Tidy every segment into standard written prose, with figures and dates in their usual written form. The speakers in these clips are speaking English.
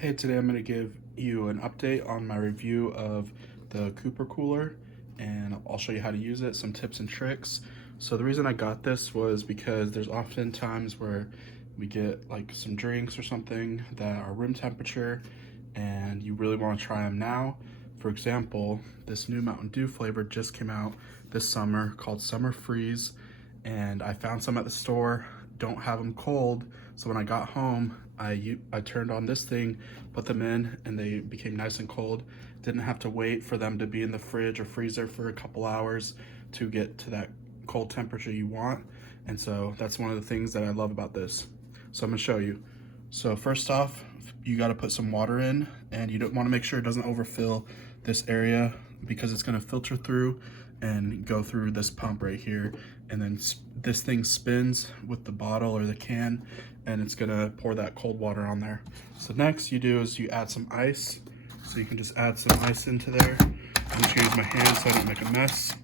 Hey, today I'm going to give you an update on my review of the Cooper Cooler, and I'll show you how to use it, some tips and tricks. So the reason I got this was because there's often times where we get like some drinks or something that are room temperature and you really want to try them now. For example, this new Mountain Dew flavor just came out this summer called Summer Freeze, and I found some at the store. Don't have them cold, so when I got home I turned on this thing, put them in, and they became nice and cold. Didn't have to wait for them to be in the fridge or freezer for a couple hours to get to that cold temperature you want. And so that's one of the things that I love about this. So I'm gonna show you. So first off, you gotta put some water in, and you don't wanna make sure it doesn't overfill this area because it's gonna filter through and go through this pump right here. And then this thing spins with the bottle or the can, and it's gonna pour that cold water on there. So next you do is you add some ice. So you can just add some ice into there. I'm just gonna use my hand so I don't make a mess.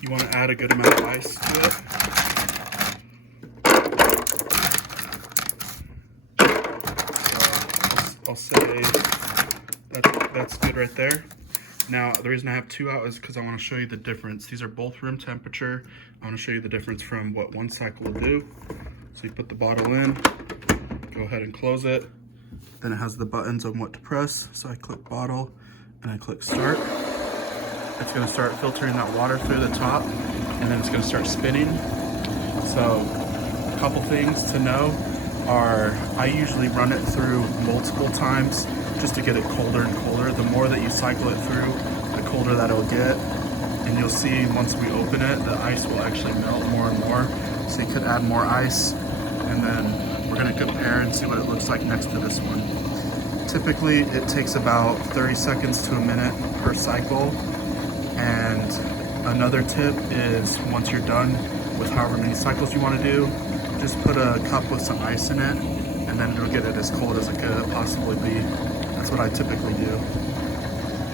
You wanna add a good amount of ice to it. So I'll say that's good right there. Now, the reason I have two out is because I want to show you the difference. These are both room temperature. I want to show you the difference from what one cycle will do. So you put the bottle in, go ahead and close it. Then it has the buttons on what to press. So I click bottle and I click start. It's going to start filtering that water through the top, and then it's going to start spinning. So a couple things to know are I usually run it through multiple times just to get it colder and colder. The more that you cycle it through, the colder that it'll get. And you'll see once we open it, the ice will actually melt more and more. So you could add more ice, and then we're gonna compare and see what it looks like next to this one. Typically, it takes about 30 seconds to a minute per cycle. And another tip is once you're done with however many cycles you wanna do, just put a cup with some ice in it, and then it'll get it as cold as it could possibly be. That's what I typically do.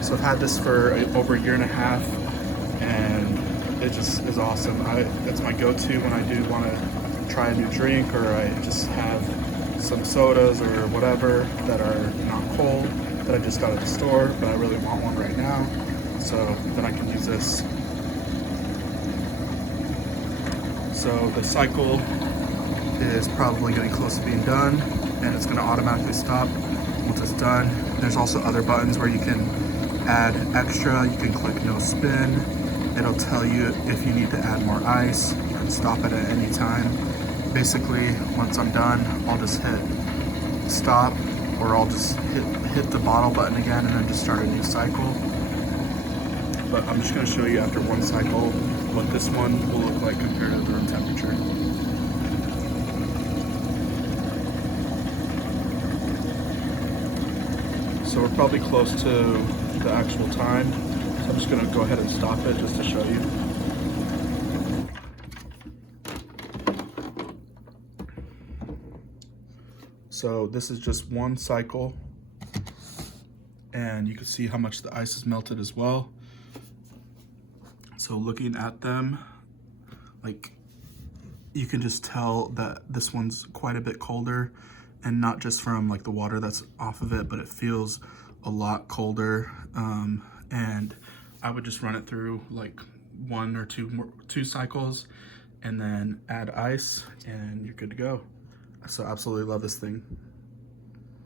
So I've had this for over a year and a half, and it just is awesome. It's my go-to when I do want to try a new drink, or I just have some sodas or whatever that are not cold that I just got at the store, but I really want one right now. So then I can use this. So the cycle is probably getting close to being done, and it's going to automatically stop once it's done. There's also other buttons where you can add extra. You can click no spin. It'll tell you if you need to add more ice. You can stop it at any time. Basically, once I'm done, I'll just hit stop, or I'll just hit the bottle button again and then just start a new cycle. But I'm just going to show you after one cycle what this one will look like compared to the room temperature. So we're probably close to the actual time. So I'm just gonna go ahead and stop it just to show you. So this is just one cycle, and you can see how much the ice is melted as well. So looking at them, like, you can just tell that this one's quite a bit colder, and not just from like the water that's off of it, but it feels a lot colder. And I would just run it through like one or two cycles, and then add ice, and you're good to go. So absolutely love this thing.